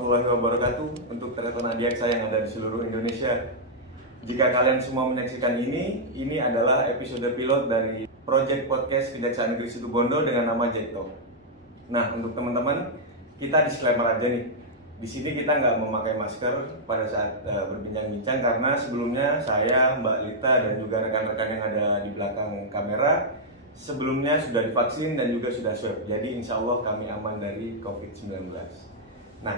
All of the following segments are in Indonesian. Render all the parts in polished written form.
warahmatullahi wabarakatuh untuk teman-teman Adiaksa yang ada di seluruh Indonesia. Jika kalian semua menyaksikan ini adalah episode pilot dari Project Podcast Kejaksaan Negeri Situbondo dengan nama Jekto. Nah, untuk teman-teman, kita disclaimer aja nih. Di sini kita nggak memakai masker pada saat berbincang-bincang karena sebelumnya saya, Mbak Lita, dan juga rekan-rekan yang ada di belakang kamera sebelumnya sudah divaksin dan juga sudah swab. Jadi insya Allah kami aman dari COVID-19. Nah,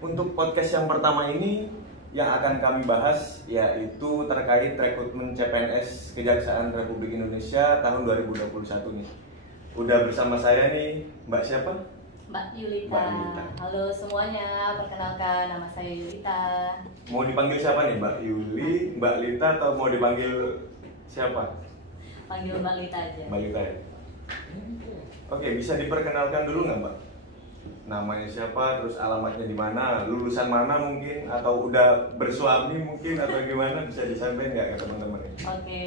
untuk podcast yang pertama ini yang akan kami bahas yaitu terkait rekrutmen CPNS Kejaksaan Republik Indonesia tahun 2021 nih. Udah bersama saya nih, Mbak siapa? Mbak Yulita. Halo semuanya, perkenalkan nama saya Yulita. Mau dipanggil siapa nih, Mbak Yuli, Mbak Lita, atau mau dipanggil siapa? Panggil Mbak Lita aja. Mbak Lita ya? Oke, bisa diperkenalkan dulu nggak, Mbak? Namanya siapa, terus alamatnya di mana, lulusan mana mungkin, atau udah bersuami mungkin, atau gimana, bisa disampaikan nggak ke teman-teman? Oke,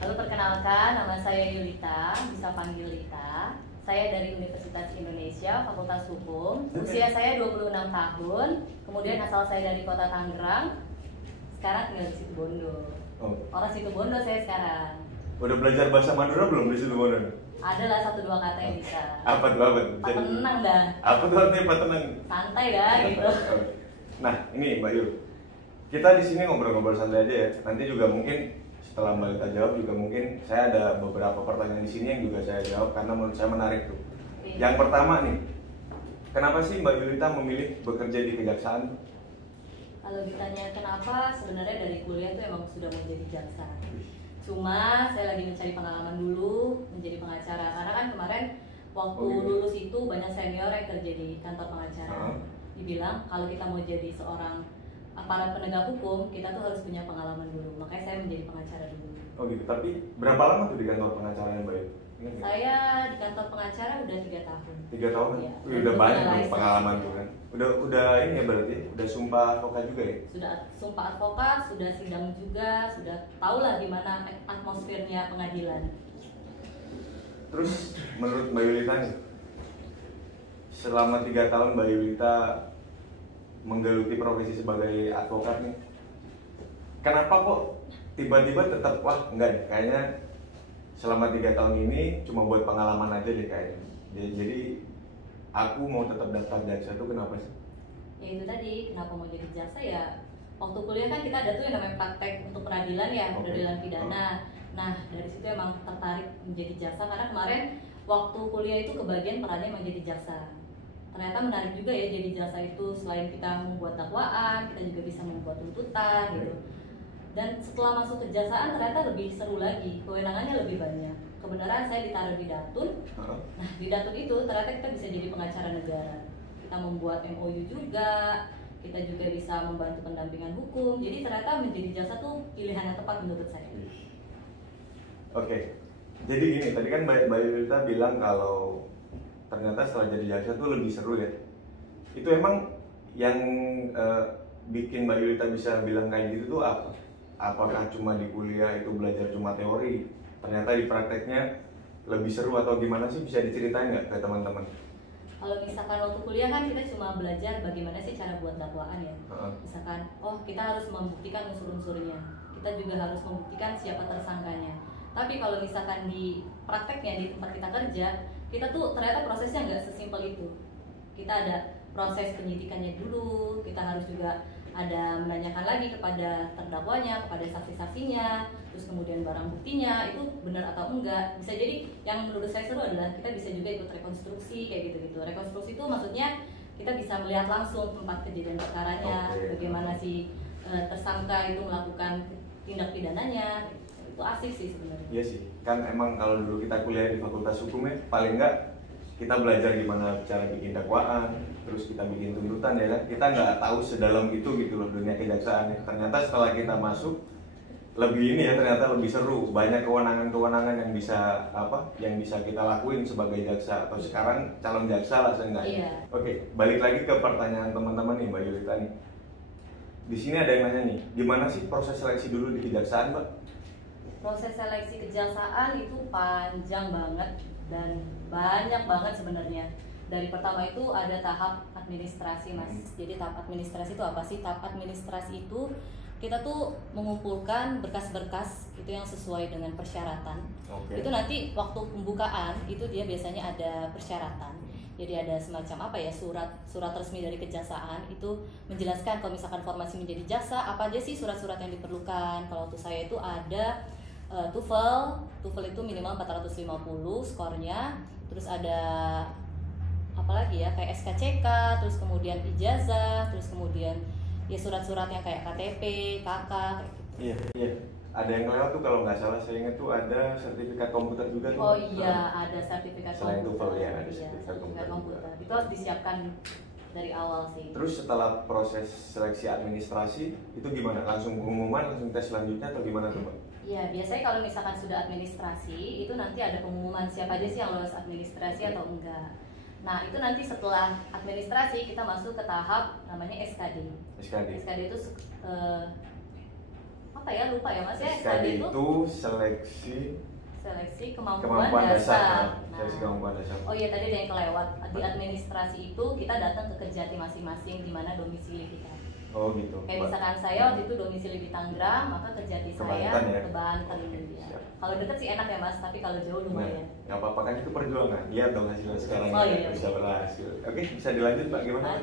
lalu perkenalkan nama saya Yulita, bisa panggil Lita. Saya dari Universitas Indonesia, Fakultas Hukum. Usia saya 26 tahun, kemudian asal saya dari kota Tangerang. Sekarang tinggal di Situbondo. Orang Situbondo saya sekarang. Udah belajar bahasa Madura belum di Situbondo? Adalah 1-2 kata yang bisa. Apa tuh, apa? Tenang dah. Apa tuh artinya Pak tenang? Santai dah gitu. Nah, ini Mbak Yul. Kita di sini ngobrol-ngobrol santai aja ya. Nanti juga mungkin setelah Mbak Lita jawab juga mungkin saya ada beberapa pertanyaan di sini yang juga saya jawab karena menurut saya menarik tuh. Yang pertama nih, kenapa sih Mbak Yulita memilih bekerja di kejaksaan? Kalau ditanya kenapa, sebenarnya dari kuliah tuh emang sudah mau jadi jaksa. Cuma saya lagi mencari pengalaman dulu menjadi pengacara. Karena kan kemarin waktu lulus itu banyak senior yang kerja di kantor pengacara. Dibilang kalau kita mau jadi seorang aparat penegak hukum, kita tuh harus punya pengalaman dulu. Makanya saya menjadi pengacara dulu. Oh gitu. Tapi berapa lama tuh di kantor pengacara yang baik? Saya di kantor pengacara udah 3 tahun. 3 tahun? Ya. Udah banyak tuh pengalaman tuh kan. Udah ini ya berarti, udah sumpah advokat juga ya? Sudah sumpah advokat, sudah sidang juga, sudah tahulah gimana atmosfernya pengadilan. Terus menurut Mbak Yulita nih, selama 3 tahun Mbak Yulita menggeluti profesi sebagai advokat nih, kenapa kok tiba-tiba tetap wah enggak deh, kayaknya selama 3 tahun ini cuma buat pengalaman aja deh kayaknya. Jadi aku mau tetap daftar jaksa itu kenapa sih? Ya itu tadi, kenapa mau jadi jaksa ya, waktu kuliah kan kita ada tuh yang namanya praktek untuk peradilan ya, peradilan pidana. Nah dari situ emang tertarik menjadi jaksa karena kemarin waktu kuliah itu kebagian perannya menjadi jaksa. Ternyata menarik juga ya jadi jaksa itu, selain kita membuat dakwaan, kita juga bisa membuat tuntutan gitu. Dan setelah masuk kejaksaan ternyata lebih seru lagi, kewenangannya lebih banyak. Kebenaran saya ditaruh di Datun. Nah di Datun itu ternyata kita bisa jadi pengacara negara. Kita membuat MOU juga, kita juga bisa membantu pendampingan hukum. Jadi ternyata menjadi jaksa tuh pilihan yang tepat menurut saya. Oke, jadi gini, tadi kan Mbak Yulita bilang kalau ternyata setelah jadi jaksa tuh lebih seru ya. Itu emang yang bikin Mbak Yulita bisa bilang kayak gitu tuh apa? Apakah cuma di kuliah itu belajar cuma teori, ternyata di prakteknya lebih seru atau gimana sih, bisa diceritain nggak ke teman-teman? Kalau misalkan waktu kuliah kan kita cuma belajar bagaimana sih cara buat dakwaan ya. Misalkan, oh kita harus membuktikan unsur-unsurnya, kita juga harus membuktikan siapa tersangkanya. Tapi kalau misalkan di prakteknya, di tempat kita kerja, kita tuh ternyata prosesnya nggak sesimpel itu. Kita ada proses penyidikannya dulu, kita harus juga ada menanyakan lagi kepada terdakwanya, kepada saksi-saksinya, terus kemudian barang buktinya itu benar atau enggak. Bisa jadi yang menurut saya seru adalah kita bisa juga ikut rekonstruksi kayak gitu-gitu. Rekonstruksi itu maksudnya kita bisa melihat langsung tempat kejadian perkaranya, bagaimana si tersangka itu melakukan tindak pidananya. Itu asik sih sebenarnya. Iya sih, kan emang kalau dulu kita kuliah di Fakultas Hukumnya paling enggak kita belajar gimana cara bikin dakwaan, terus kita bikin tuntutan ya kan. Kita nggak tahu sedalam itu gitu loh dunia kejaksaan ya. Ternyata setelah kita masuk lebih ini ya, ternyata lebih seru, banyak kewenangan-kewenangan yang bisa yang bisa kita lakuin sebagai jaksa atau sekarang calon jaksa lah seenggaknya. Oke, balik lagi ke pertanyaan teman-teman nih Mbak Yulita nih. Di sini ada yang nanya nih, gimana sih proses seleksi dulu di kejaksaan, Mbak? Proses seleksi kejaksaan itu panjang banget dan banyak banget sebenarnya. Dari pertama itu ada tahap administrasi, Mas. Jadi tahap administrasi itu apa sih? Tahap administrasi itu kita tuh mengumpulkan berkas-berkas itu yang sesuai dengan persyaratan. Itu nanti waktu pembukaan itu dia biasanya ada persyaratan. Jadi ada semacam apa ya, surat resmi dari kejaksaan itu menjelaskan kalau misalkan formasi menjadi jaksa apa aja sih surat-surat yang diperlukan. Kalau untuk saya itu ada TOEFL itu minimal 450 skornya, terus ada apalagi ya kayak SKCK, terus kemudian ijazah, terus kemudian ya surat-surat yang kayak KTP, KK kayak gitu. Iya. Ada yang lewat tuh kalau nggak salah saya ingat tuh ada sertifikat komputer juga tuh. Oh iya, ada sertifikat selain komputer. TOEFL ya, ada sertifikat komputer. Itu harus disiapkan dari awal sih. Terus setelah proses seleksi administrasi itu gimana? Langsung pengumuman, langsung tes selanjutnya atau gimana tuh, Mbak? Iya, biasanya kalau misalkan sudah administrasi itu nanti ada pengumuman siapa aja sih yang lolos administrasi atau enggak. Nah, itu nanti setelah administrasi kita masuk ke tahap namanya SKD. SKD itu apa ya, lupa ya Mas ya. SKD itu seleksi kemampuan dasar. Seleksi kemampuan dasar. Oh iya, tadi ada yang kelewat. Di administrasi itu kita datang ke Kejati masing-masing di mana domisili kita. Oh gitu. Kayak misalkan saya waktu itu domisili di Tangerang, maka Kejati saya ke Banten. Ya. Kalau deket sih enak ya Mas, tapi kalau jauh lumayan. Nggak apa-apa kan, itu perjuangan. Lihat dong hasilnya sekarang bisa berhasil. Oke, bisa dilanjut Mbak, gimana?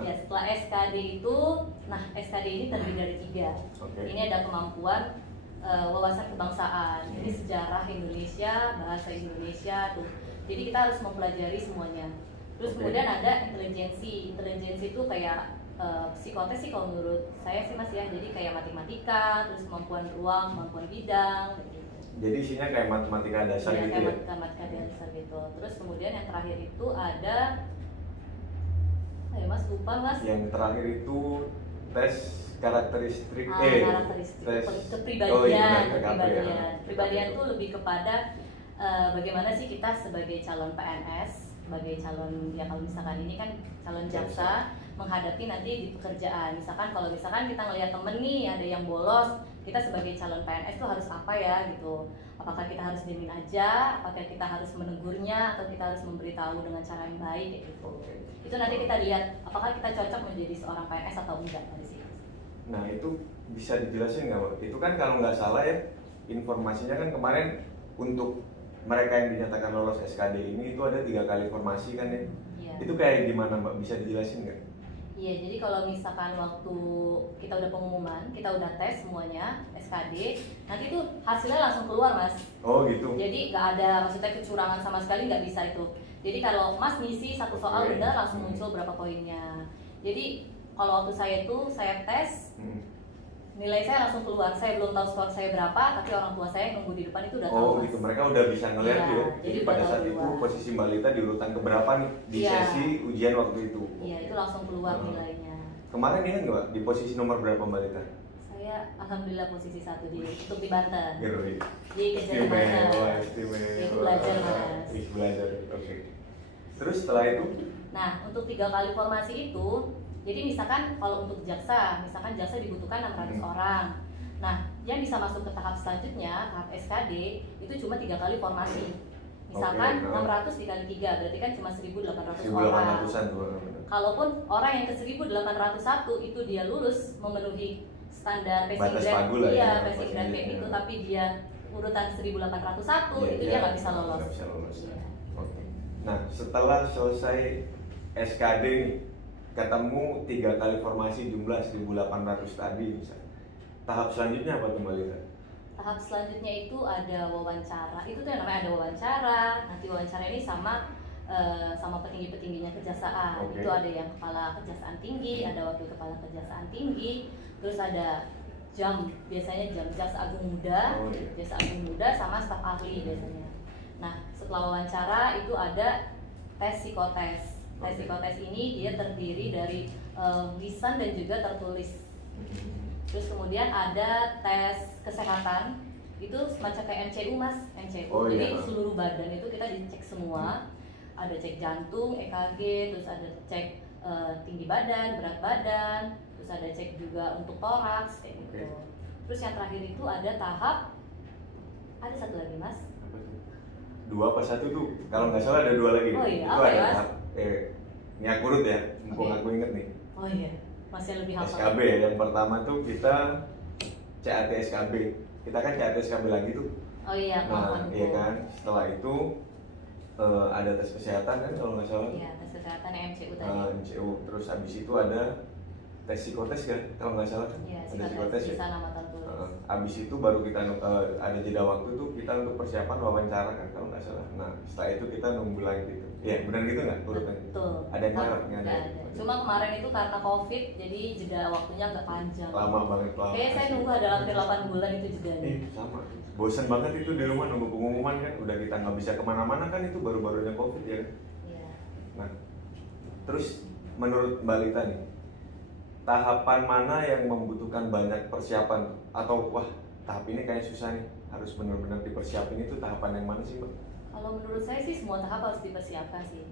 Ya, setelah SKD itu, nah SKD ini terdiri dari 3. Ini ada kemampuan wawasan kebangsaan, ini sejarah Indonesia, bahasa Indonesia tuh. Jadi kita harus mempelajari semuanya. Terus kemudian ada intelijensi itu kayak psikotes sih kalau menurut saya sih Mas ya. Jadi kayak matematika, terus kemampuan ruang, kemampuan bidang gitu. Jadi isinya kayak matematika dasar gitu ya? Kayak matematika dasar gitu. Terus kemudian yang terakhir itu ada Mas lupa Mas. Yang terakhir itu tes karakteristik tes kepribadian. Kepribadian itu lebih kepada bagaimana sih kita sebagai calon PNS, sebagai calon ya kalau misalkan ini kan calon jaksa menghadapi nanti di pekerjaan. Misalkan kalau misalkan kita ngelihat temen nih ada yang bolos, kita sebagai calon PNS tuh harus apa ya gitu. Apakah kita harus diemin aja, apakah kita harus menegurnya, atau kita harus memberitahu dengan cara yang baik gitu. Itu nanti kita lihat apakah kita cocok menjadi seorang PNS atau enggak di situ. Nah itu bisa dijelasin nggak Mbak? Itu kan kalau nggak salah ya, informasinya kan kemarin untuk mereka yang dinyatakan lolos SKD ini itu ada 3 kali formasi kan ya? Iya. Itu kayak gimana Mbak? Bisa dijelasin nggak? Iya, jadi kalau misalkan waktu kita udah pengumuman, kita udah tes semuanya SKD, nanti itu hasilnya langsung keluar Mas. Oh gitu. Jadi nggak ada maksudnya kecurangan sama sekali, nggak bisa itu. Jadi kalau Mas ngisi satu soal benar langsung muncul berapa poinnya. Jadi kalau waktu saya itu saya tes, nilai saya langsung keluar. Saya belum tahu skor saya berapa, tapi orang tua saya nunggu di depan itu udah tahu. Oh gitu, mereka udah bisa ngeliat ya. Jadi pada saat itu posisi Mbak Lita di urutan keberapa nih di sesi ujian waktu itu? Iya, itu langsung keluar nilainya. Kemarin ingat nggak di posisi nomor berapa Mbak Lita? Saya alhamdulillah posisi 1 untuk di Banten. Di Kejati Banten. Itu belajar Mas. Belajar, oke. Terus setelah itu? Nah, untuk 3 kali formasi itu, jadi misalkan kalau untuk jaksa, misalkan jaksa dibutuhkan 600 orang. Nah, yang bisa masuk ke tahap selanjutnya, tahap SKD, itu cuma 3 kali formasi. Misalkan 600 dikali 3, berarti kan cuma 1.800 orang. Kalaupun orang yang ke 1.801 itu dia lulus memenuhi standar passing grade, passing grade kayak gitu, tapi dia urutan 1.801 itu dia nggak bisa lolos. Nah, setelah selesai SKD nih, ketemu 3 kali formasi jumlah 1.800 tadi misalnya. Tahap selanjutnya apa tuh Mbak Lita? Tahap selanjutnya itu ada wawancara. Itu tuh yang namanya ada wawancara. Nanti wawancara ini sama petinggi-petingginya kejaksaan. Itu ada yang kepala kejaksaan tinggi, ada wakil kepala kejaksaan tinggi, terus ada biasanya jam jaksa agung muda, jaksa agung muda sama staf ahli biasanya. Nah, setelah wawancara itu ada tes psikotes. Tes psikotes ini dia terdiri dari lisan dan juga tertulis. Terus kemudian ada tes kesehatan, itu semacam kayak MCU Mas, MCU. Jadi seluruh badan itu kita dicek semua. Ada cek jantung, EKG, terus ada cek tinggi badan, berat badan, terus ada cek juga untuk toraks kayak gitu. Terus yang terakhir itu ada tahap, ada satu lagi Mas. 2 apa 1 tuh? Kalau nggak salah ada 2 lagi. Oh iya, apa ya Mas? ini aku urut ya, mumpung aku inget nih. Oh iya, masih lebih hafal. SKB yang pertama tuh kita CAT SKB. Kita kan CAT SKB lagi tuh. Oh iya, nah, iya kan. Setelah itu ada tes kesehatan kan kalau nggak salah. Iya, tes kesehatan MCU tadi. MCU. Terus habis itu ada tes psikotes kan kalau nggak salah. Iya, ada psikotes ya. Habis itu baru kita ada jeda waktu tuh kita untuk persiapan wawancara kan kalau nggak salah. Nah setelah itu kita nunggu lagi gitu. Iya benar gitu nggak urutannya? Betul. Ada yang nggak ada. Cuma kemarin itu karena COVID jadi jeda waktunya agak panjang. Lama banget lah. Kayaknya saya nunggu ada hampir 8 bulan itu jedanya. Sama. Bosan banget itu di rumah nunggu pengumuman kan. Udah kita nggak bisa kemana-mana kan itu baru-barunya COVID ya. Iya. Nah terus menurut Mbak Lita nih, tahapan mana yang membutuhkan banyak persiapan atau wah tahap ini kayak susah nih harus benar-benar dipersiapin, itu tahapan yang mana sih Mbak? Kalau menurut saya sih semua tahap harus dipersiapkan sih,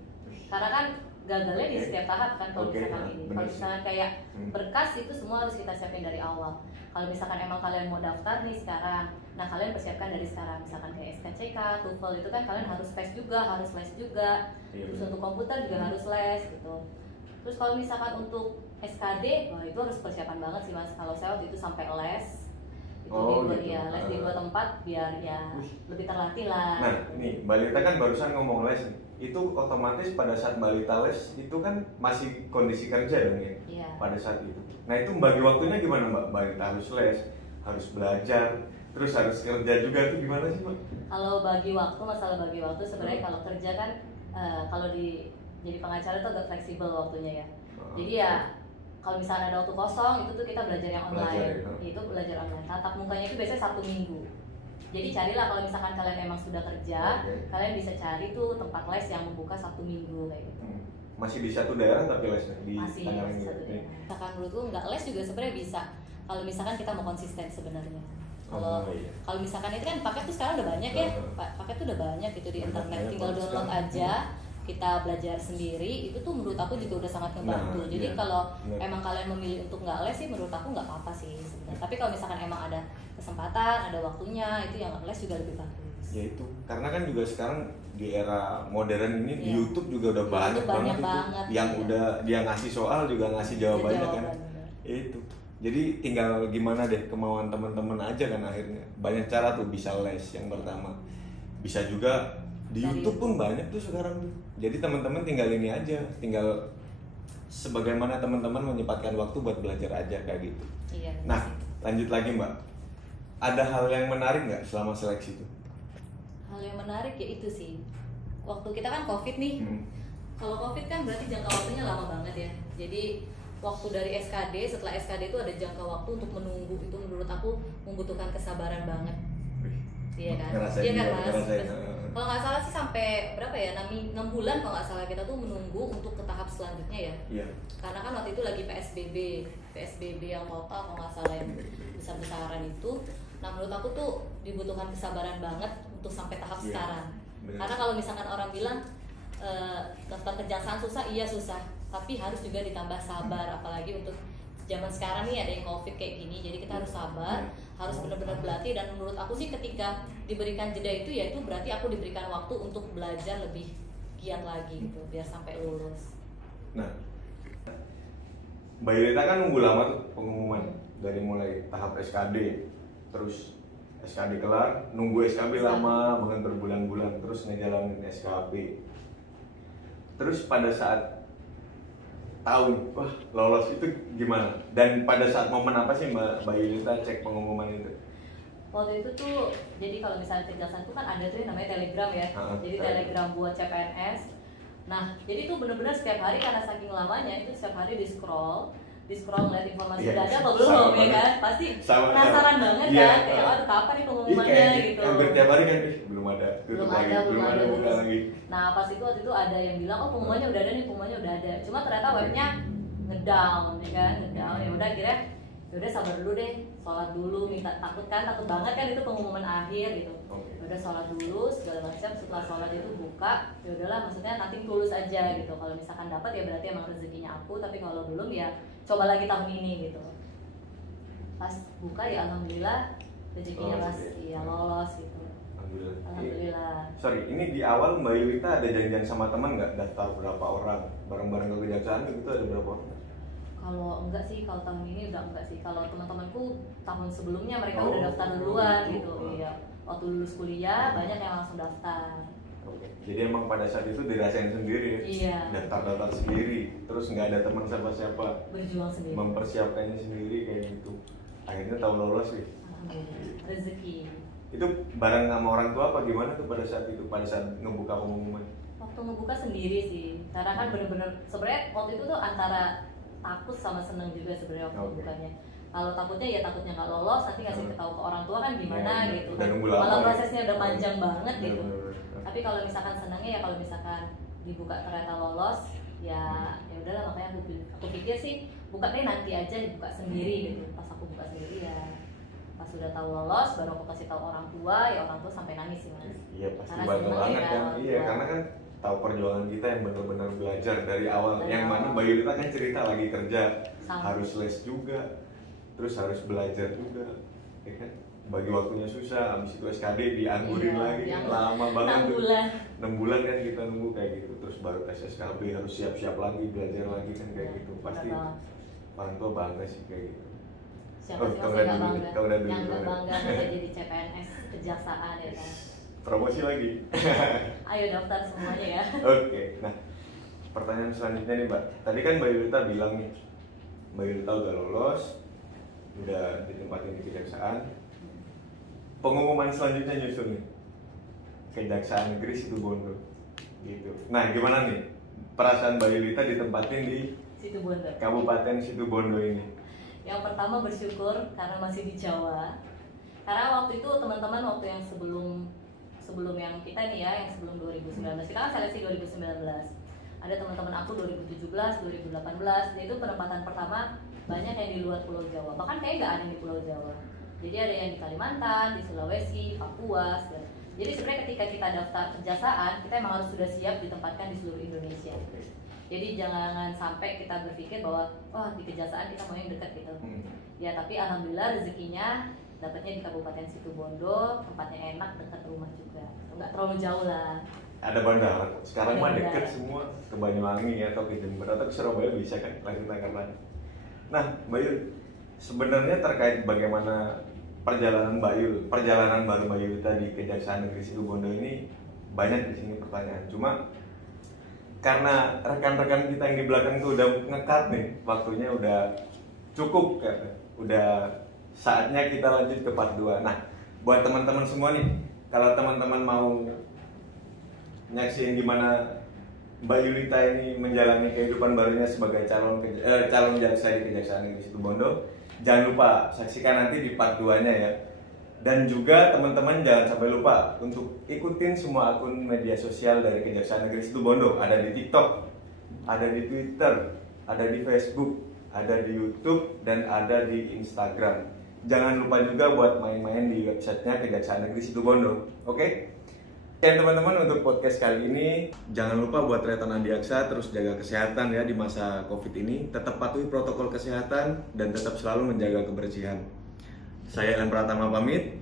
karena kan gagalnya di setiap tahap kan. Kalau misalkan ini, kalau misalkan kayak berkas itu semua harus kita siapin dari awal. Kalau misalkan emang kalian mau daftar nih sekarang, nah kalian persiapkan dari sekarang. Misalkan kayak SKCK, TOEFL itu kan kalian harus tes juga, harus les juga. Terus untuk komputer juga harus les gitu. Terus kalau misalkan untuk SKD, wah itu harus persiapan banget sih Mas. Kalau saya waktu itu sampai les itu gitu. Ya, les di 2 tempat biar ya lebih terlatih lah. Nah ini Mbak Lita kan barusan ngomong les nih. Itu otomatis pada saat Mbak Lita les itu kan masih kondisi kerja dong ya? Iya. Pada saat itu. Nah itu bagi waktunya gimana Mbak? Mbak Lita harus les, harus belajar, terus harus kerja juga tuh gimana sih Mbak? Kalau bagi waktu, masalah bagi waktu sebenarnya kalau kerja kan kalau jadi pengacara itu agak fleksibel waktunya ya. Jadi ya kalau misalnya ada waktu kosong itu tuh kita belajar yang online. Itu belajar online. Tatap mukanya itu biasanya Sabtu Minggu. Jadi carilah kalau misalkan kalian memang sudah kerja, kalian bisa cari tuh tempat les yang membuka Sabtu Minggu kayak gitu. Masih di satu daerah tapi lesnya di masih satu daerah. Misalkan menurutku nggak les juga sebenarnya bisa. Kalau misalkan kita mau konsisten sebenarnya. Kalau misalkan itu kan paket tuh sekarang udah banyak ya. Paket tuh udah banyak gitu di internet. Tinggal download aja. Kita belajar sendiri, itu tuh menurut aku juga udah sangat ngebantu. Jadi kalau emang kalian memilih untuk nggak les sih, menurut aku nggak apa-apa sih sebenarnya. Tapi kalau misalkan emang ada kesempatan, ada waktunya, itu yang les juga lebih bagus. Ya itu, karena kan juga sekarang di era modern ini di YouTube juga udah banyak banget yang udah dia ngasih soal juga ngasih jawabannya kan. Itu. Jadi tinggal gimana deh kemauan teman-teman aja kan akhirnya. Banyak cara tuh bisa les yang pertama. Bisa juga di YouTube pun banyak tuh sekarang tuh. Jadi teman-teman tinggal ini aja, tinggal sebagaimana teman-teman menyempatkan waktu buat belajar aja kayak gitu. Iya. Nah, lanjut lagi Mbak. Ada hal yang menarik nggak selama seleksi itu? Hal yang menarik ya itu sih. Waktu kita kan COVID nih. Kalau COVID kan berarti jangka waktunya lama banget ya. Jadi waktu dari SKD, setelah SKD itu ada jangka waktu untuk menunggu, itu menurut aku membutuhkan kesabaran banget. Iya kan? Iya kan Mas? Kalau nggak salah sih sampai berapa ya, 6 bulan kalau nggak salah kita tuh menunggu untuk ke tahap selanjutnya ya. Iya. Karena kan waktu itu lagi PSBB yang total kalau nggak salah yang besar-besaran itu. Nah menurut aku tuh dibutuhkan kesabaran banget untuk sampai tahap sekarang. Karena kalau misalkan orang bilang daftar kejaksaan susah, iya susah. Tapi harus juga ditambah sabar, apalagi untuk zaman sekarang nih ada yang COVID kayak gini, jadi kita harus sabar, harus benar-benar berlatih. Dan menurut aku sih ketika diberikan jeda itu ya itu berarti aku diberikan waktu untuk belajar lebih giat lagi gitu biar sampai lulus. Nah, Mbak Yulita kan nunggu lama tuh pengumuman dari mulai tahap SKD, terus SKD kelar, nunggu SKB lama banget berbulan-bulan, terus ngejalanin SKB. Terus pada saat tahu wah lolos itu gimana? Dan pada saat momen apa sih Mbak Yulita cek pengumuman itu? Waktu itu tuh jadi kalau misalnya kejaksaan itu kan ada tuh yang namanya Telegram ya. Jadi Telegram buat CPNS. Nah jadi tuh bener-bener setiap hari karena saking lamanya itu setiap hari di scroll ngeliat informasi udah ada apa belum ya kan, pasti penasaran banget kan, kayak aduh kapan nih pengumumannya gitu. Hampir tiap hari kan belum ada buka lagi. Nah pas itu waktu itu ada yang bilang oh pengumumannya udah ada, cuma ternyata webnya ngedown ya kan, ya udah akhirnya yaudah sabar dulu deh, sholat dulu, takut banget kan itu pengumuman akhir gitu. Udah sholat dulu segala macam, setelah sholat itu buka, ya udahlah maksudnya nanti tulus aja gitu. Kalau misalkan dapat ya berarti emang rezekinya aku, tapi kalau belum ya coba lagi tahun ini gitu. Pas buka ya alhamdulillah rezekinya pas ya lolos gitu. Alhamdulillah. Alhamdulillah. Sorry, ini di awal Mbak Yulita ada janjian sama teman nggak daftar berapa orang bareng-bareng ke kejaksaan gitu, ada berapa orang? Kalau enggak sih, kalau tahun ini udah enggak sih. Kalau teman-temanku tahun sebelumnya mereka Oh, udah daftar duluan gitu. gitu. Iya. Waktu lulus kuliah banyak yang langsung daftar. Oke. Jadi emang pada saat itu dirasain sendiri ya? Iya. Daftar sendiri, terus nggak ada teman siapa-siapa, Berjuang sendiri. mempersiapkannya sendiri kayak gitu. Akhirnya tahu lolos sih. Alhamdulillah. Rezeki. Itu bareng sama orang tua apa gimana tuh pada saat itu, pada saat ngebuka pengumuman? Waktu ngebuka sendiri sih. Karena kan bener-bener sebenarnya waktu itu tuh antara takut sama seneng juga sebenarnya waktu Oke. ngebukanya. Kalau takutnya ya takutnya nggak lolos, nanti ngasih tahu ke orang tua kan gimana Ya, gitu. udah nunggu lama Malah ya. prosesnya udah panjang banget gitu. Bener-bener. Tapi kalau misalkan senangnya ya kalau misalkan dibuka ternyata lolos, ya udahlah, makanya aku pikir sih buka deh nanti aja, dibuka sendiri gitu. Pas aku buka sendiri ya pas sudah tahu lolos baru aku kasih tahu orang tua, ya orang tua sampai nangis sih Mas. Iya pasti Karena bantu seneng banget ya kan. orang Iya tua. karena kan tahu perjuangan kita yang benar-benar belajar dari awal. Dari Yang mana awal. Mbak Yulita kan cerita lagi kerja, Sama. harus les juga, terus harus belajar juga, ya kan? Bagi waktunya susah, habis itu SKD dianggurin Iya, lagi, yang lama banget 6 tuh. bulan. 6 bulan kan kita nunggu kayak gitu, terus baru tes SKB harus siap-siap lagi, belajar lagi kan kayak gitu. Pasti Benar banget. orang tua bangga sih kayak gitu. Siapa Oh, sih kau Mas udah yang nggak dulu, bangga? kau udah dulu, Yang nggak kau udah. bangga nanti jadi CPNS kejaksaan ya kan. Promosi lagi. Ayo daftar semuanya ya. Oke, nah pertanyaan selanjutnya nih Mbak. Tadi kan Mbak Yulita bilang nih, Mbak Yulita udah lolos, udah ditempatin di kejaksaan. Pengumuman selanjutnya nyusul nih, Kejaksaan Negeri Situbondo, gitu. Nah gimana nih perasaan Mbak Yulita ditempatin di Situ Bondo. Kabupaten Situbondo ini? Yang pertama bersyukur karena masih di Jawa. Karena waktu itu teman-teman waktu yang sebelum yang kita nih ya, yang sebelum 2019, kita kan seleksi 2019. Ada teman-teman aku 2017, 2018, dan itu penempatan pertama banyak yang di luar Pulau Jawa. Bahkan kayaknya nggak ada di Pulau Jawa. Jadi ada yang di Kalimantan, di Sulawesi, Papua, segala. Jadi sebenarnya ketika kita daftar kejaksaan, kita emang harus sudah siap ditempatkan di seluruh Indonesia. Jadi jangan sampai kita berpikir bahwa wah di kejaksaan kita mau yang dekat gitu. Ya tapi alhamdulillah rezekinya dapatnya di Kabupaten Situbondo, tempatnya enak, dekat rumah juga, nggak terlalu jauh lah. Ada bandara. Sekarang Ada mah deket bandara. semua, ke Banyuwangi ya, atau ke Jember atau ke Surabaya bisa kan langsung tanggapan. Nah, Mbak Yul, sebenarnya terkait bagaimana perjalanan baru Mbak Yul tadi Kejaksaan Negeri Situbondo ini banyak di sini pertanyaan. Cuma karena rekan-rekan kita yang di belakang tuh udah ngekat nih, waktunya udah cukup kan, udah saatnya kita lanjut ke part 2. Nah, buat teman-teman semua nih, kalau teman-teman mau nyaksiin gimana Mbak Yulita ini menjalani kehidupan barunya sebagai calon jaksa di Kejaksaan Negeri Situbondo, jangan lupa saksikan nanti di part 2-nya ya. Dan juga teman-teman jangan sampai lupa untuk ikutin semua akun media sosial dari Kejaksaan Negeri Situbondo. Ada di TikTok, ada di Twitter, ada di Facebook, ada di YouTube, dan ada di Instagram. Jangan lupa juga buat main-main di websitenya Kejaksaan Negeri Situbondo. Oke? Oke teman-teman, untuk podcast kali ini jangan lupa buat Reton Adiaksa terus jaga kesehatan ya di masa COVID ini. Tetap patuhi protokol kesehatan dan tetap selalu menjaga kebersihan. Saya Elan Pratama pamit.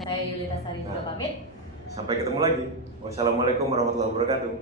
Saya Yulita Sari juga pamit. Sampai ketemu lagi. Wassalamualaikum warahmatullahi wabarakatuh.